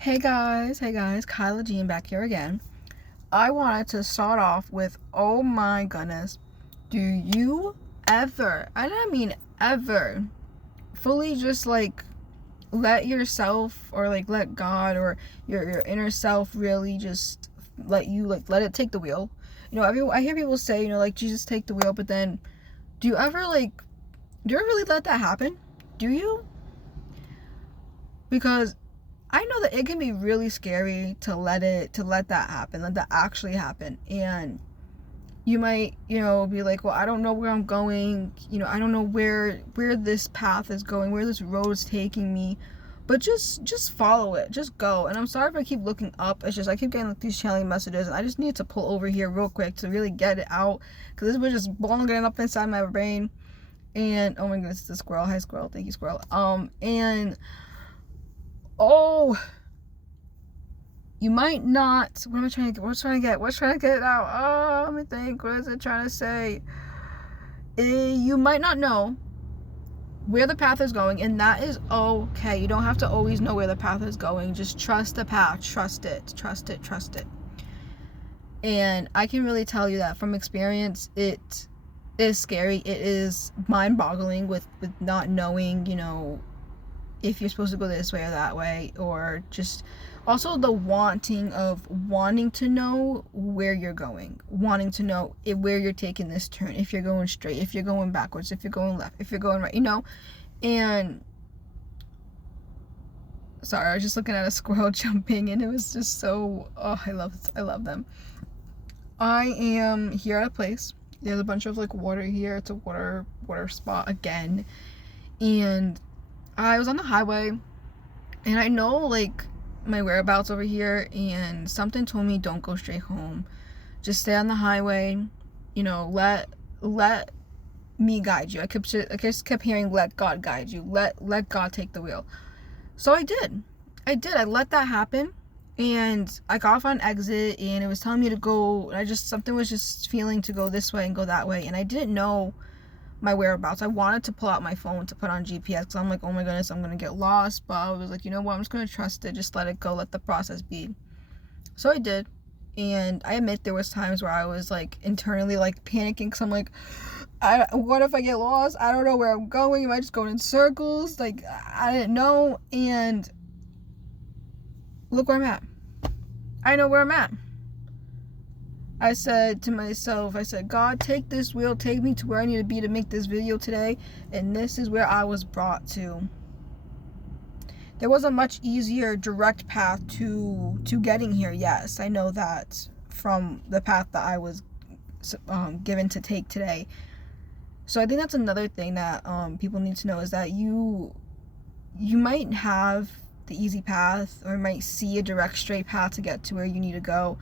Hey guys, Kyla Jean back here again. I wanted to start off with, oh my goodness, do you ever, and I mean ever, fully just like let yourself or like let God or your inner self really just let it take the wheel? I hear people say, like Jesus take the wheel, but then do you ever really let that happen? Do you? Because I know that it can be really scary to let that happen, let that actually happen. And you might, be like, well, I don't know where I'm going. I don't know where this path is going, where this road is taking me. But just follow it. Just go. And I'm sorry if I keep looking up. It's just I keep getting like these channeling messages, and I just need to pull over here real quick to really get it out, because this was just boiling up inside my brain. And oh my goodness, it's a squirrel. Hi squirrel. Thank you, squirrel. And oh, you might not. What am I trying to get? What's trying to get it out? Oh, let me think. What is it trying to say? You might not know where the path is going, and that is okay. You don't have to always know where the path is going. Just trust the path. Trust it. Trust it. Trust it. And I can really tell you that from experience, it is scary. It is mind-boggling with not knowing, if you're supposed to go this way or that way, or just also the wanting to know where you're going, wanting to know where you're taking this turn, if you're going straight, if you're going backwards, if you're going left, if you're going right, and sorry, I was just looking at a squirrel jumping, and it was just so, oh, I love them. I am here at a place. There's a bunch of like water here. It's a water spot again, and I was on the highway, and I know like my whereabouts over here, and something told me don't go straight home. Just stay on the highway. Let me guide you. I just kept hearing let God guide you. Let God take the wheel. So I did. I let that happen, and I got off on exit, and it was telling me to go. Something was just feeling to go this way and go that way, and I didn't know my whereabouts. I wanted to pull out my phone to put on GPS, because I'm like, oh my goodness, I'm gonna get lost. But I was like, you know what, I'm just gonna trust it, just let it go, let the process be. So I did, and I admit there was times where I was like internally like panicking, because I'm like, what if I get lost? I don't know where I'm going. Am I just going in circles? Like, I didn't know. And look where I'm at. I know where I'm at. I said to myself, God, take this wheel, take me to where I need to be to make this video today, and this is where I was brought to. There was a much easier direct path to getting here, yes, I know that from the path that I was given to take today. So I think that's another thing that people need to know, is that you might have the easy path, or might see a direct straight path to get to where you need to go.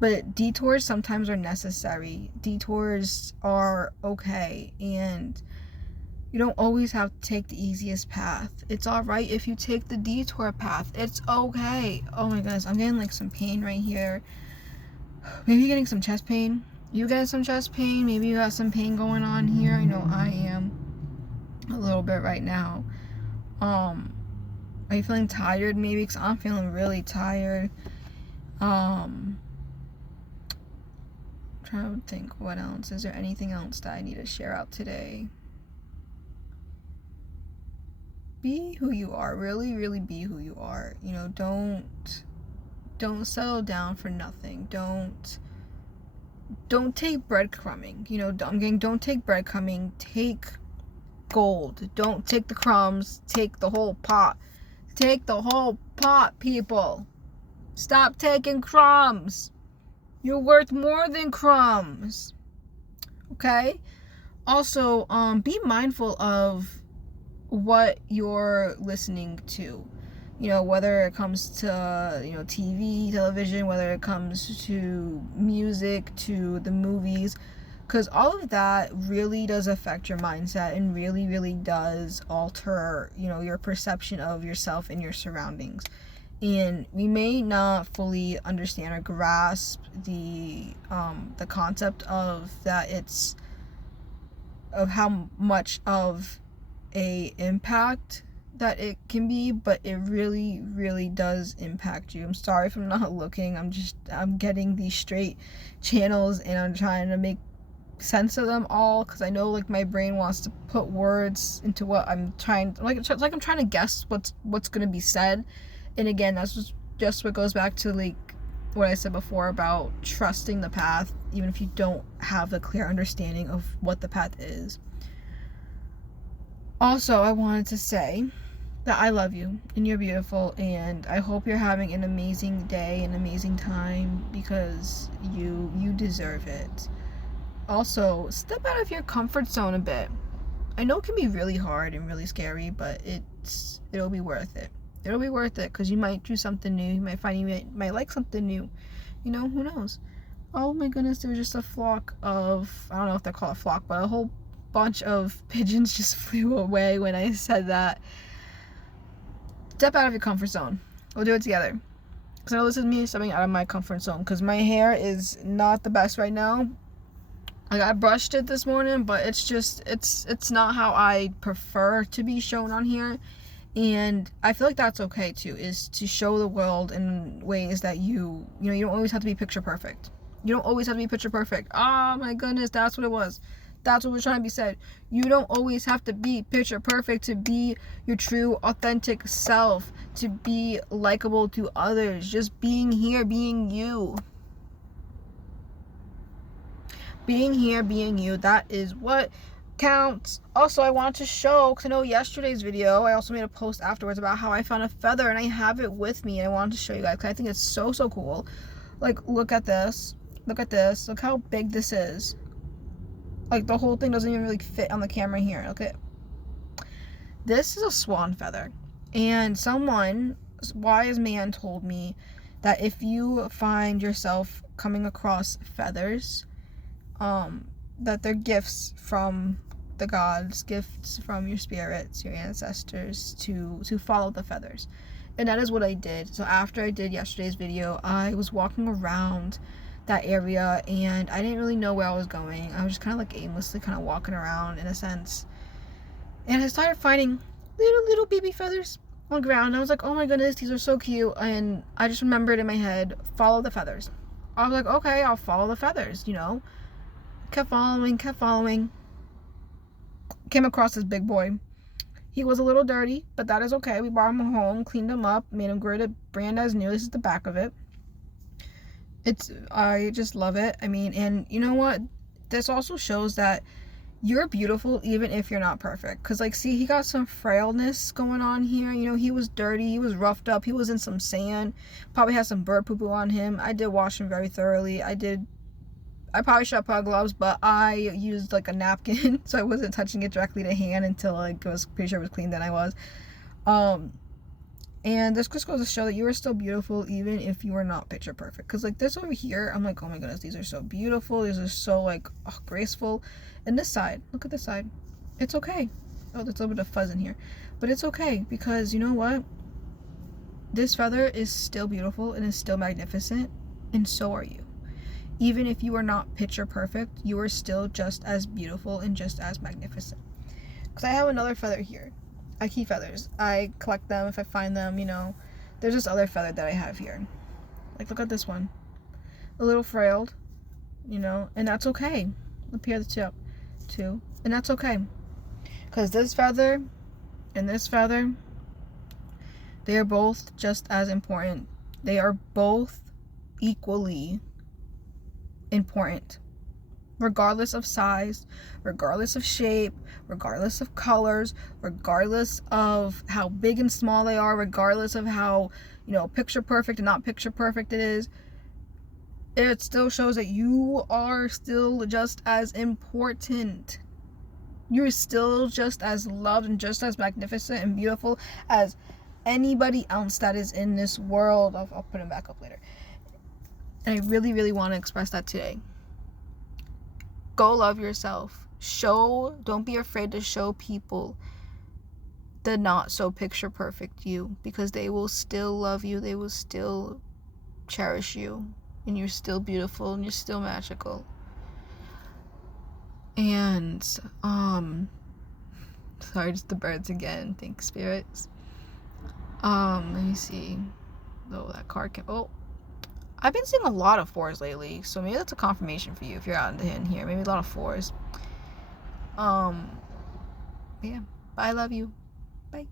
But detours sometimes are necessary. Detours are okay, and you don't always have to take the easiest path. It's alright if you take the detour path. It's okay. Oh my goodness, I'm getting like some pain right here. Maybe you're getting some chest pain. You get some chest pain. Maybe you got some pain going on here. I know I am a little bit right now. Are you feeling tired? Maybe, because I'm feeling really tired. Trying to think what else. Is there anything else that I need to share out today? Be who you are. Really, really be who you are. Don't settle down for nothing. Don't take breadcrumbing. Don't take breadcrumbing. Take gold. Don't take the crumbs. Take the whole pot. Take the whole pot, people. Stop taking crumbs. You're worth more than crumbs. Okay? Also, be mindful of what you're listening to. Whether it comes to, TV, television, whether it comes to music, to the movies, because all of that really does affect your mindset, and really, really does alter, your perception of yourself and your surroundings. And we may not fully understand or grasp the concept of that, it's of how much of a impact that it can be, but it really, really does impact you. I'm sorry if I'm not looking. I'm getting these straight channels and I'm trying to make sense of them all, because I know like my brain wants to put words into what I'm trying, like it's like I'm trying to guess what's gonna be said. And again, that's just what goes back to like what I said before about trusting the path, even if you don't have a clear understanding of what the path is. Also, I wanted to say that I love you and you're beautiful, and I hope you're having an amazing day, an amazing time, because you deserve it. Also, step out of your comfort zone a bit. I know it can be really hard and really scary, but it'll be worth it. It'll be worth it, because you might do something new. You might find you might like something new. You know, who knows? Oh my goodness, there was just a flock of, I don't know if they're called a flock, but a whole bunch of pigeons just flew away when I said that. Step out of your comfort zone. We'll do it together. Because I know this is me stepping out of my comfort zone, because my hair is not the best right now. Like, I brushed it this morning, but it's not how I prefer to be shown on here. And I feel like that's okay too, is to show the world in ways that you don't always have to be picture perfect. You don't always have to be picture perfect. Oh my goodness, that's what it was. That's what was trying to be said. You don't always have to be picture perfect to be your true, authentic self, to be likable to others. Just being here, being you. Being here, being you, that is what counts. Also, I want to show, because I know yesterday's video, I also made a post afterwards about how I found a feather, and I have it with me, and I wanted to show you guys, because I think it's so cool. Like, look at this. Look at this. Look how big this is. Like, the whole thing doesn't even really fit on the camera here. Look at this. Is a swan feather. And someone, wise man, told me that if you find yourself coming across feathers, that they're gifts from the gods, gifts from your spirits, your ancestors, to follow the feathers. And that is what I did. So after I did yesterday's video, I was walking around that area, and I didn't really know where I was going. I was just kind of like aimlessly kind of walking around in a sense. And I started finding little baby feathers on the ground. And I was like, oh my goodness, these are so cute. And I just remembered in my head, follow the feathers. I was like, okay, I'll follow the feathers, Kept following. Came across this big boy. He was a little dirty, but that is okay. We brought him home, cleaned him up, made him grit it brand as new. This is the back of it. I just love it. I mean, and you know what? This also shows that you're beautiful even if you're not perfect. Because, like, see, he got some frailness going on here. He was dirty. He was roughed up. He was in some sand. Probably had some bird poo-poo on him. I did wash him very thoroughly. I probably should have put on gloves, but I used like a napkin, so I wasn't touching it directly to hand until like I was pretty sure it was clean. Then I was. And this just goes to show that you are still beautiful even if you are not picture perfect. Because like this over here, I'm like, oh my goodness, these are so beautiful. These are so like graceful. And this side, look at this side. It's okay. Oh, there's a little bit of fuzz in here. But it's okay, because you know what? This feather is still beautiful and is still magnificent, and so are you. Even if you are not picture perfect, you are still just as beautiful and just as magnificent. Because I have another feather here. I keep feathers. I collect them if I find them, There's this other feather that I have here. Like, look at this one. A little frailed, and that's okay. Up here, the tip, too. And that's okay. Because this feather and this feather, they are both just as important. They are both equally important, regardless of size, regardless of shape, regardless of colors, regardless of how big and small they are, regardless of how picture perfect and not picture perfect it is. It still shows that you are still just as important. You're still just as loved and just as magnificent and beautiful as anybody else that is in this world. I'll put him back up later. And I really, really want to express that today. Go love yourself. Don't be afraid to show people the not so picture perfect you, because they will still love you. They will still cherish you. And you're still beautiful and you're still magical. And, sorry, just the birds again. Thanks, spirits. Let me see. Oh, that card can. Oh, I've been seeing a lot of 4s lately, so maybe that's a confirmation for you if you're out in here. Maybe a lot of 4s. Yeah. Bye. I love you. Bye.